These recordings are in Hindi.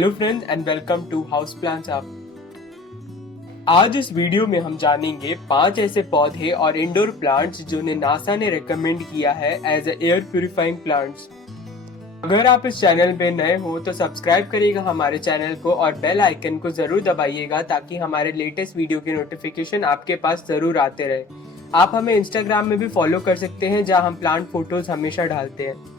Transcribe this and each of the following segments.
Hello friends and welcome to house plants आप। आज इस वीडियो में हम जानेंगे 5 ऐसे पौधे और इंडोर प्लांट्स जिन्हें नासा ने रेकमेंड किया है एज एयर प्यूरिफाइंग प्लांट्स। अगर आप इस चैनल पे नए हो तो सब्सक्राइब करिएगा हमारे चैनल को और बेल आइकन को जरूर दबाइएगा ताकि हमारे लेटेस्ट वीडियो के नोटिफिकेशन आपके पास जरूर आते रहे। आप हमें इंस्टाग्राम में भी फॉलो कर सकते हैं जहां हम प्लांट फोटोज हमेशा डालते हैं।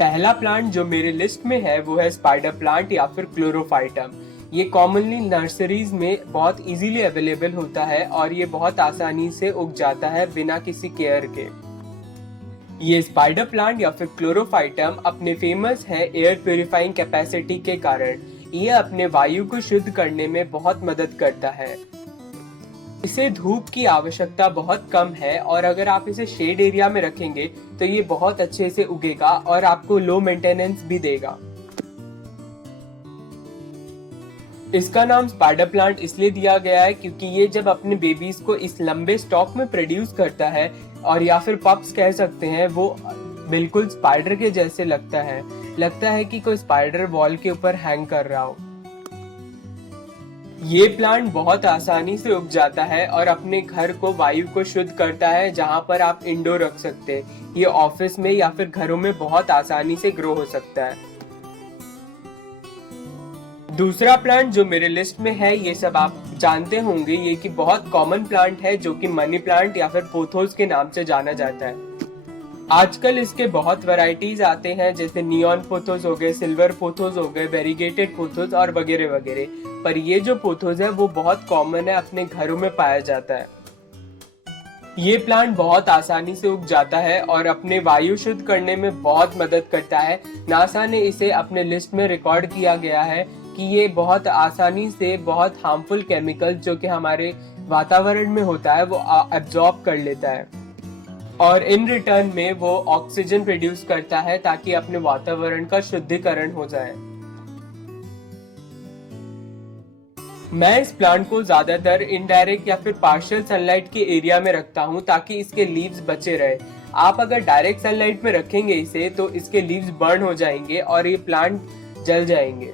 पहला प्लांट जो मेरे लिस्ट में है वो है स्पाइडर प्लांट या फिर क्लोरोफाइटम। ये कॉमनली नर्सरीज में बहुत इजीली अवेलेबल होता है और ये बहुत आसानी से उग जाता है बिना किसी केयर के। ये स्पाइडर प्लांट या फिर क्लोरोफाइटम अपने फेमस है एयर प्यूरिफाइंग कैपेसिटी के कारण। ये अपने वायु को शुद्ध करने में बहुत मदद करता है। इसे धूप की आवश्यकता बहुत कम है और अगर आप इसे शेड एरिया में रखेंगे तो ये बहुत अच्छे से उगेगा और आपको लो मेंटेनेंस भी देगा। इसका नाम स्पाइडर प्लांट इसलिए दिया गया है क्योंकि ये जब अपने बेबीज को इस लंबे स्टॉक में प्रोड्यूस करता है और या फिर पप्स कह सकते हैं, वो बिल्कुल स्पाइडर के जैसे लगता है कि कोई स्पाइडर वॉल के ऊपर हैंग कर रहा हो। ये प्लांट बहुत आसानी से उग जाता है और अपने घर को वायु को शुद्ध करता है जहां पर आप इंडोर रख सकते हैं। ये ऑफिस में या फिर घरों में बहुत आसानी से ग्रो हो सकता है। दूसरा प्लांट जो मेरे लिस्ट में है, ये सब आप जानते होंगे, ये कि बहुत कॉमन प्लांट है जो कि मनी प्लांट या फिर पोथोस के नाम से जाना जाता है। आजकल इसके बहुत वैरायटीज आते हैं जैसे नियॉन पोथोस हो गए, सिल्वर पोथोस हो गए, वेरीगेटेड पोथोस और वगैरह वगैरह। पर ये जो पोथोस है वो बहुत कॉमन है, अपने घरों में पाया जाता है। ये प्लांट बहुत आसानी से उग जाता है और अपने वायु शुद्ध करने में बहुत मदद करता है। नासा ने इसे अपने लिस्ट में रिकॉर्ड किया गया है कि ये बहुत आसानी से बहुत हार्मफुल केमिकल जो कि हमारे वातावरण में होता है वो एब्जॉर्ब कर लेता है और इन रिटर्न में वो ऑक्सीजन प्रोड्यूस करता है ताकि अपने वातावरण का शुद्धिकरण हो जाए। मैं इस प्लांट को ज्यादातर इनडायरेक्ट या फिर पार्शियल सनलाइट के एरिया में रखता हूँ ताकि इसके लीव्स बचे रहे। आप अगर डायरेक्ट सनलाइट में रखेंगे इसे तो इसके लीव्स बर्न हो जाएंगे और ये प्लांट जल जाएंगे।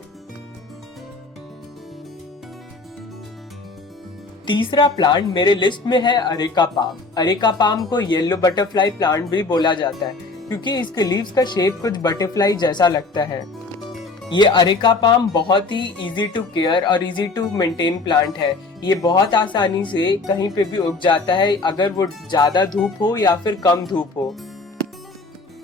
तीसरा प्लांट मेरे लिस्ट में है अरेका पाम। अरेका पाम को येलो बटरफ्लाई प्लांट भी बोला जाता है क्योंकि इसके लीव्स का शेप कुछ बटरफ्लाई जैसा लगता है। ये अरेका पाम बहुत ही इजी टू केयर और इजी टू मेंटेन प्लांट है। ये बहुत आसानी से कहीं पे भी उग जाता है, अगर वो ज्यादा धूप हो या फिर कम धूप हो।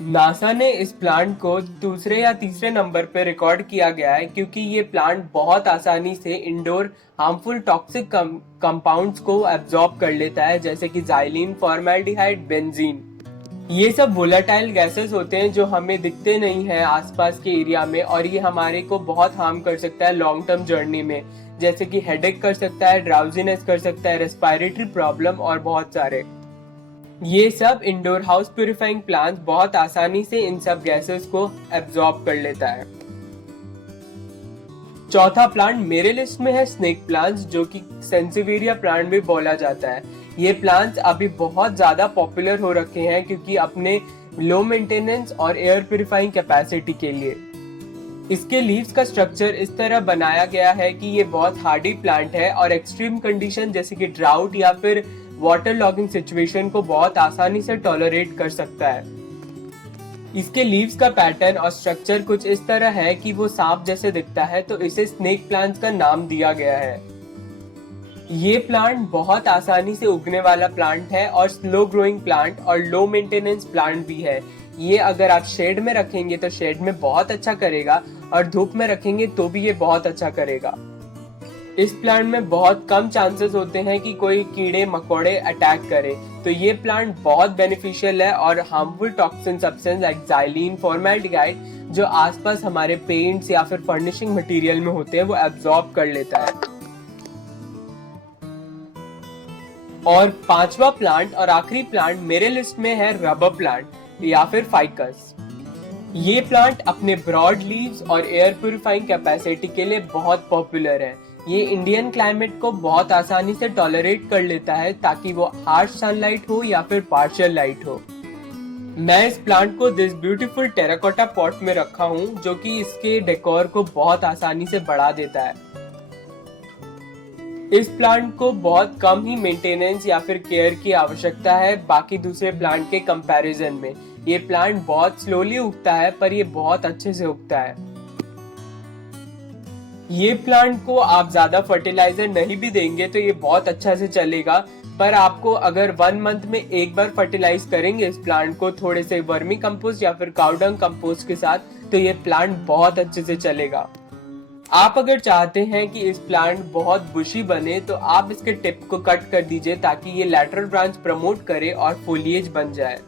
नासा ने इस प्लांट को दूसरे या तीसरे नंबर पे रिकॉर्ड किया गया है क्योंकि ये प्लांट बहुत आसानी से इंडोर हार्मफुल टॉक्सिक कंपाउंड्स को एब्जॉर्ब कर लेता है जैसे कि जाइलिन, फॉर्मेल्डिहाइड, बेंजीन। ये सब वोलेटाइल गैसेस होते हैं जो हमें दिखते नहीं है आसपास के एरिया में और ये हमारे को बहुत हार्म कर सकता है लॉन्ग टर्म जर्नी में, जैसे कि हेडेक कर सकता है, ड्राउजीनेस कर सकता है, रेस्पिरेटरी प्रॉब्लम और बहुत सारे। ये सब इंडोर हाउस प्यूरिफाइंग प्लांट्स बहुत आसानी से इन सब गैसेस को एब्जॉर्ब कर लेता है। चौथा प्लांट मेरे लिस्ट में है स्नेक प्लांट्स जो कि सेंसिवेरिया प्लांट भी बोला जाता है। ये प्लांट्स अभी बहुत ज्यादा पॉपुलर हो रखे हैं क्योंकि अपने लो मेंटेनेंस और एयर प्यूरिफाइंग कैपेसिटी के लिए। इसके लीव्स का स्ट्रक्चर इस तरह बनाया गया है कि ये बहुत हार्डी प्लांट है और एक्सट्रीम कंडीशन जैसे कि ड्राउट या फिर वाटर लॉगिंग सिचुएशन को बहुत आसानी से टॉलरेट कर सकता है। इसके लीव्स का पैटर्न और स्ट्रक्चर कुछ इस तरह है कि वो सांप जैसे दिखता है, तो इसे स्नेक प्लांट्स का नाम दिया गया है। ये प्लांट बहुत आसानी से उगने वाला प्लांट है और स्लो ग्रोइंग प्लांट और लो मेंटेनेंस प्लांट भी है। ये अगर आप शेड में रखेंगे तो शेड में बहुत अच्छा करेगा और धूप में रखेंगे तो भी ये बहुत अच्छा करेगा। इस प्लांट में बहुत कम चांसेस होते हैं कि कोई कीड़े मकोड़े अटैक करे, तो ये प्लांट बहुत बेनिफिशियल है और harmful toxin substance like xylene, formaldehyde जो आसपास हमारे पेंट्स या फिर फर्निशिंग मटेरियल में होते हैं वो एब्जॉर्ब कर लेता है। और पांचवा प्लांट और आखिरी प्लांट मेरे लिस्ट में है रबर प्लांट या फिर फाइकस। ये प्लांट अपने ब्रॉड लीव्स और एयर प्यूरिफाइंग कैपेसिटी के लिए बहुत पॉपुलर है। ये इंडियन क्लाइमेट को बहुत आसानी से टॉलरेट कर लेता है ताकि वो हार्श सनलाइट हो या फिर पार्शियल लाइट हो। मैं इस प्लांट को दिस ब्यूटीफुल टेराकोटा पॉट में रखा हूँ, जो कि इसके डेकोर को बहुत आसानी से बढ़ा देता है। इस प्लांट को बहुत कम ही मेंटेनेंस या फिर केयर की आवश्यकता है बाकी दूसरे प्लांट के कंपैरिजन में। ये प्लांट बहुत स्लोली उगता है, पर ये बहुत अच्छे से उगता है। ये प्लांट को आप ज्यादा फर्टिलाइजर नहीं भी देंगे तो ये बहुत अच्छा से चलेगा, पर आपको अगर 1 मंथ में एक बार फर्टिलाइज करेंगे इस प्लांट को थोड़े से वर्मी कंपोस्ट या फिर काउडंग कंपोस्ट के साथ, तो ये प्लांट बहुत अच्छे से चलेगा। आप अगर चाहते हैं कि इस प्लांट बहुत बुशी बने तो आप इसके टिप को कट कर दीजिए ताकि ये लैटरल ब्रांच प्रमोट करे और फोलिएज बन जाए।